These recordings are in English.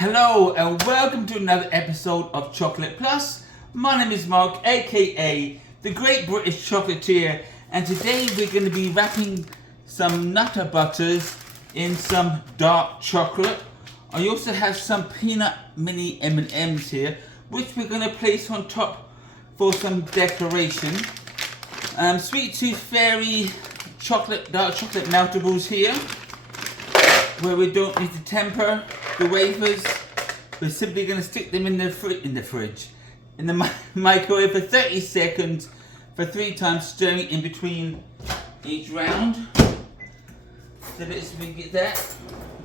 Hello and welcome to another episode of Chocolate Plus. My name is Mark, aka the Great British Chocolatier, and today we're going to be wrapping some Nutter Butters in some dark chocolate. I also have some peanut mini M&Ms here, which we're going to place on top for some decoration. Sweet Tooth Fairy dark chocolate meltables here, where we don't need to temper the wafers. We're simply going to stick them in the microwave for 30 seconds for 3 times, stirring in between each round. So let's get that.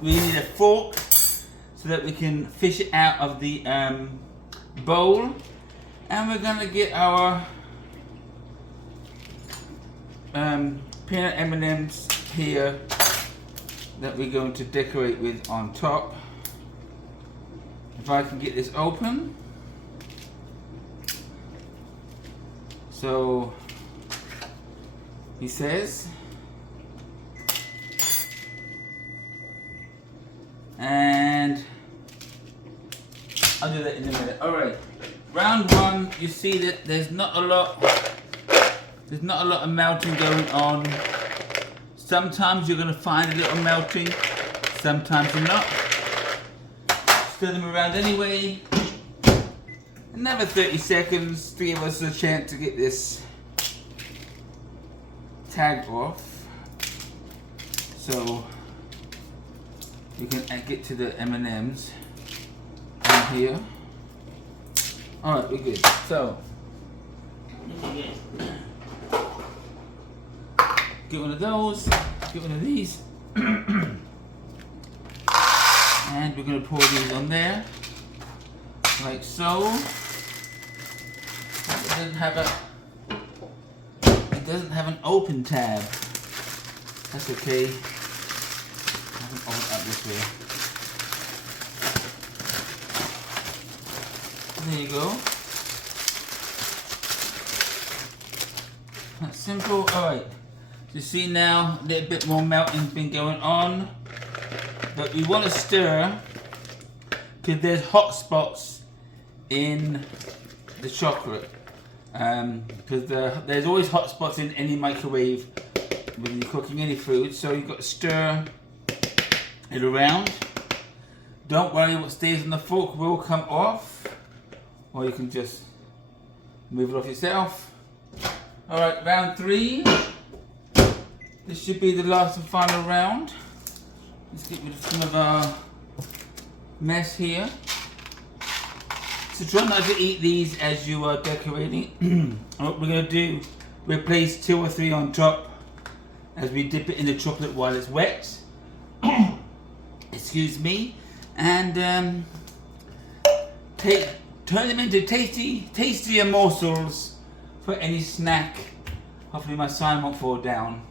We need a fork so that we can fish it out of the bowl, and we're going to get our peanut M&Ms here that we're going to decorate with on top. If I can get this open. So he says, and I'll do that in a minute. Alright, round 1, you see that there's not a lot of melting going on. Sometimes you're going to find a little melting, sometimes you're not. Stir them around anyway. Another 30 seconds to give us a chance to get this tag off, so you can get to the M&Ms down here. Alright, we're good. So get one of those, get one of these, and we're going to pour these on there, like so. It doesn't have an open tab. That's okay. I can open it up this way. There you go. That's simple. Alright. You see now, a little bit more melting's been going on, but we want to stir because there's hot spots in the chocolate. Because there's always hot spots in any microwave when you're cooking any food, so you've got to stir it around. Don't worry, what stays on the fork will come off, or you can just move it off yourself. Alright, round 3. This should be the last and final round. Let's get rid of some of our mess here. So try not to eat these as you are decorating. What we're going to do, we'll place 2 or 3 on top as we dip it in the chocolate while it's wet. Excuse me. And turn them into tastier morsels for any snack. Hopefully my sign won't fall down.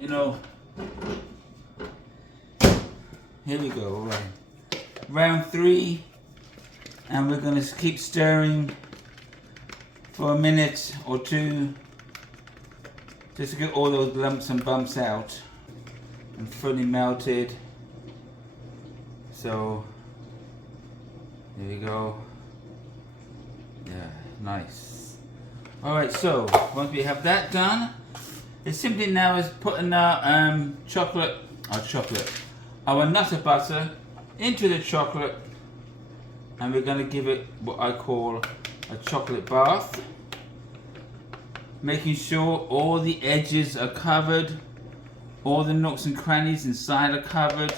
You know, here we go. All right. Round 3, and we're going to keep stirring for a minute or 2 just to get all those lumps and bumps out and fully melted. So there we go. Yeah, nice. Alright, so once we have that done, it simply now is putting our our Nutter Butter into the chocolate, and we're going to give it what I call a chocolate bath, making sure all the edges are covered, all the nooks and crannies inside are covered,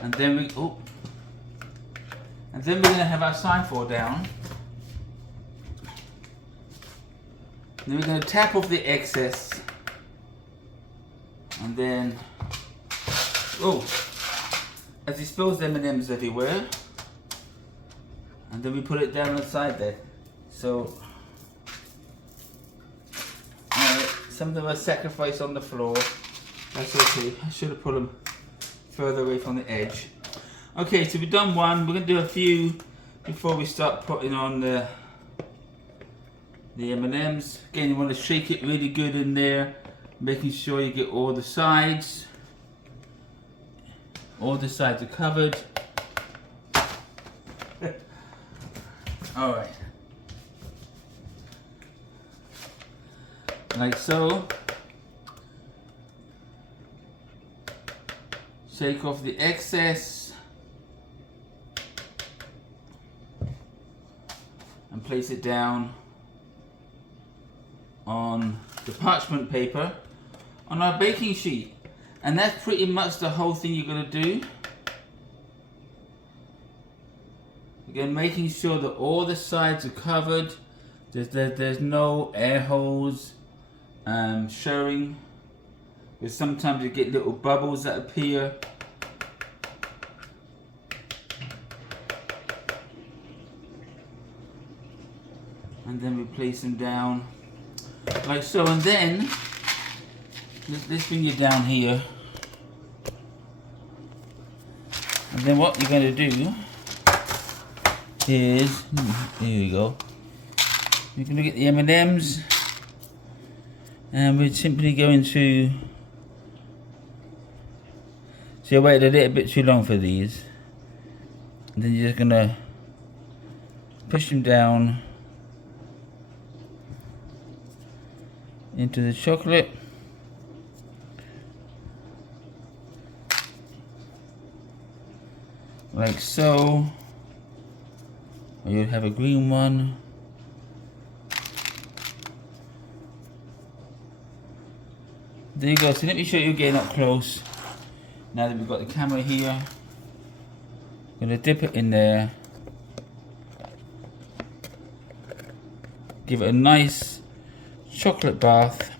and then we're going to have our sign fall down. Then we're going to tap off the excess, and then as he spills M&Ms everywhere, and then we put it down on the side there. So some of them are sacrificed on the floor. That's okay. I should have put them further away from the edge. Okay, so we've done one. We're going to do a few before we start putting on the M&Ms. Again, you want to shake it really good in there, making sure you get all the sides. All the sides are covered. Alright. Like so. Shake off the excess. And place it down on the parchment paper on our baking sheet. And that's pretty much the whole thing you're going to do. Again, making sure that all the sides are covered. There's no air holes showing. Because sometimes you get little bubbles that appear. And then we place them down like so. And then let's bring you down here. And then what you're going to do is, here we go. You can look at the M&Ms, and we're simply going to. See, I waited a little bit too long for these. And then you're just going to push them down into the chocolate. Like so. Or you'll have a green one. There you go. So let me show you again up close. Now that we've got the camera here, I'm going to dip it in there. Give it a nice chocolate bath.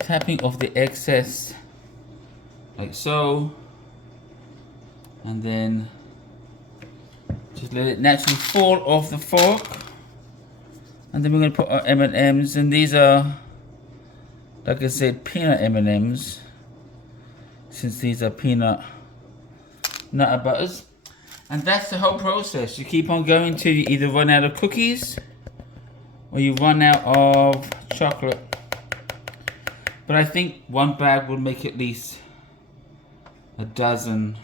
Tapping off the excess like so. And then just let it naturally fall off the fork. And then we're going to put our M&Ms, and these are, like I said, peanut M&Ms, since these are peanut nutter butters. And that's the whole process. You keep on going till you either run out of cookies or you run out of chocolate. But I think one bag will make at least a dozen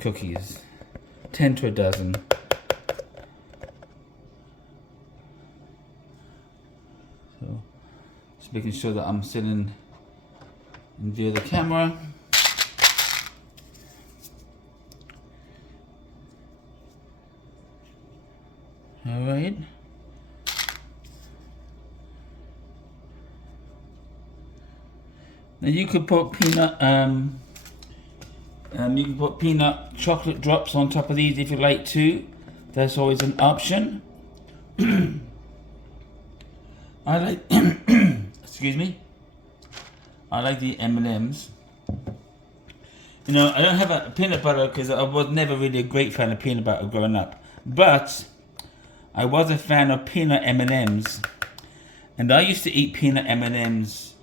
cookies, 10 to a dozen. So just making sure that I'm still in view of the camera. All right. Now you could put peanut chocolate drops on top of these if you like to. That's always an option. I like excuse me. I like the M&Ms. You know, I don't have a peanut butter because I was never really a great fan of peanut butter growing up. But I was a fan of peanut M&Ms. And I used to eat peanut M&Ms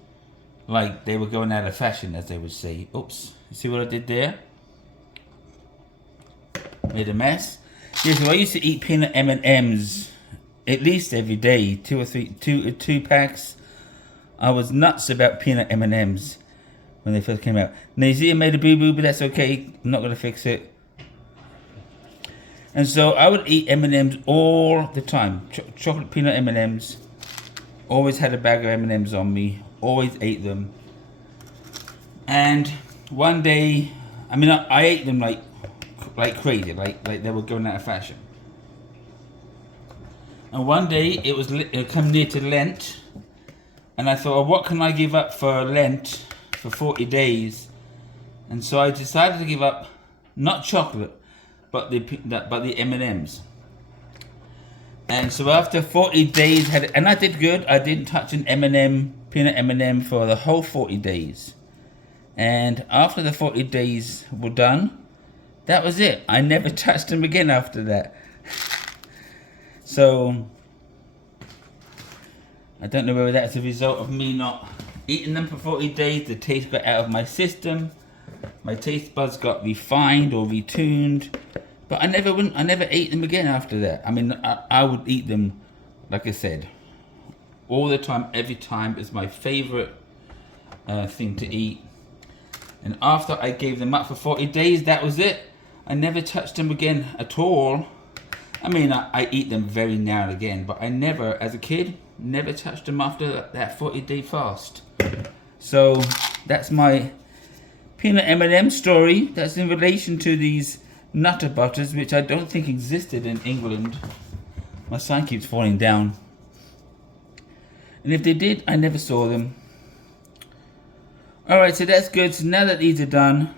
like they were going out of fashion, as they would say. Oops, you see what I did there? Made a mess. Yeah, so I used to eat peanut M&Ms at least every day, two packs. I was nuts about peanut M&Ms when they first came out. Now you see I made a boo-boo, but that's okay. I'm not gonna fix it. And so I would eat M&Ms all the time. Chocolate peanut M&Ms. Always had a bag of M&Ms on me. Always ate them. And one day, I mean, I ate them like crazy, like they were going out of fashion. And one day it come near to Lent, and I thought, well, what can I give up for Lent for 40 days? And so I decided to give up not chocolate, but the M&Ms. And so after 40 days, and I did good. I didn't touch an peanut M&M for the whole 40 days. And after the 40 days were done, that was it. I never touched them again after that. So I don't know whether that's a result of me not eating them for 40 days. The taste got out of my system. My taste buds got refined or retuned. But I never ate them again after that. I mean, I would eat them, like I said, all the time, every time. It's my favorite thing to eat. And after I gave them up for 40 days, that was it. I never touched them again at all. I mean, I eat them very now and again, but I never, as a kid, never touched them after that 40-day fast. So that's my peanut M&M story. That's in relation to these Nutter Butters, which I don't think existed in England. My sign keeps falling down. And if they did, I never saw them. Alright, so that's good. So now that these are done,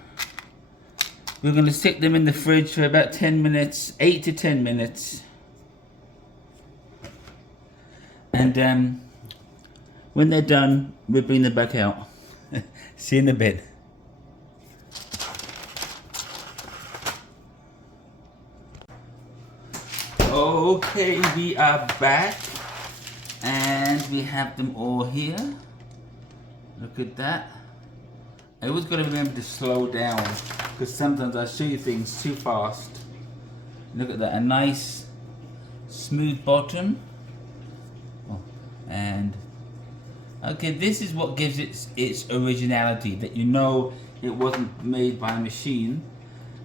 we're going to stick them in the fridge for about 10 minutes, 8 to 10 minutes. And when they're done, we'll bring them back out. See you in a bit. Okay, we are back. And we have them all here. Look at that. I always got to remember to slow down, because sometimes I show you things too fast. Look at that, a nice smooth bottom. Oh, and okay, this is what gives it its originality, that you know it wasn't made by a machine.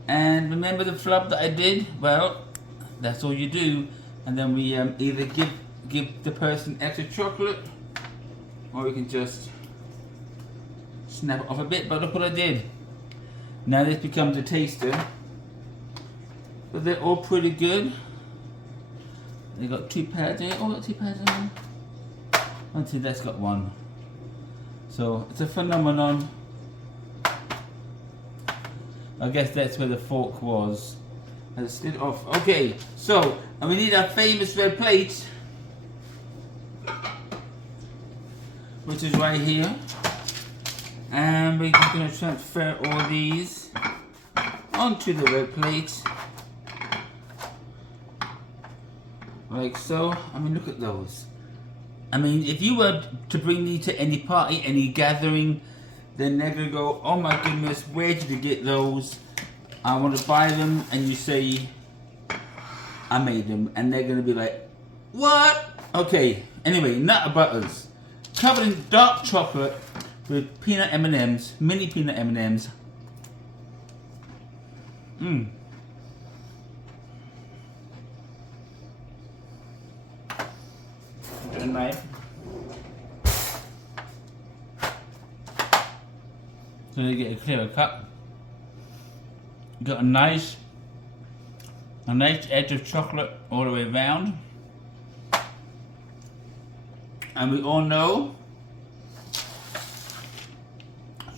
And remember the flub that I did? Well, that's all you do. And then we either give the person extra chocolate, or we can just snap it off a bit. But look what I did. Now this becomes a taster. But they're all pretty good. They got 2 pads here. Oh, got 2 pads in there. Let's see, that's got 1. So it's a phenomenon. I guess that's where the fork was. I slid off. Okay, so and we need our famous red plate, which is right here. And we're going to transfer all these onto the red plate. Like so. I mean, look at those. I mean, if you were to bring these to any party, any gathering, then they're going to go, oh my goodness, where did you get those? I want to buy them. And you say, I made them. And they're going to be like, what? Okay, anyway, Nutter Butters. Covered in dark chocolate with peanut M&Ms, mini peanut M&Ms. Mmm. Get a knife. So you get a clearer cut. Got a nice edge of chocolate all the way around. And we all know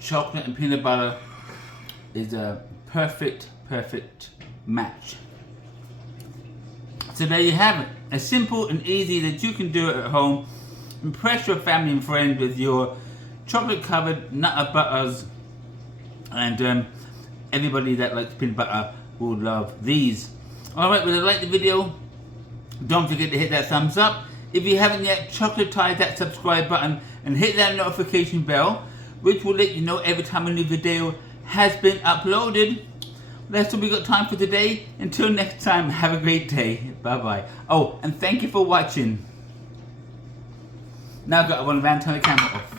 chocolate and peanut butter is a perfect match. So there you have it. As simple and easy that you can do it at home. Impress your family and friends with your chocolate covered Nutter Butters. And everybody that likes peanut butter will love these. Alright, well, if you like the video, don't forget to hit that thumbs up. If you haven't yet, chocolatize that subscribe button and hit that notification bell, which will let you know every time a new video has been uploaded. That's all we got time for today. Until next time, have a great day. Bye bye. Oh, and thank you for watching. Now I want to turn the camera off.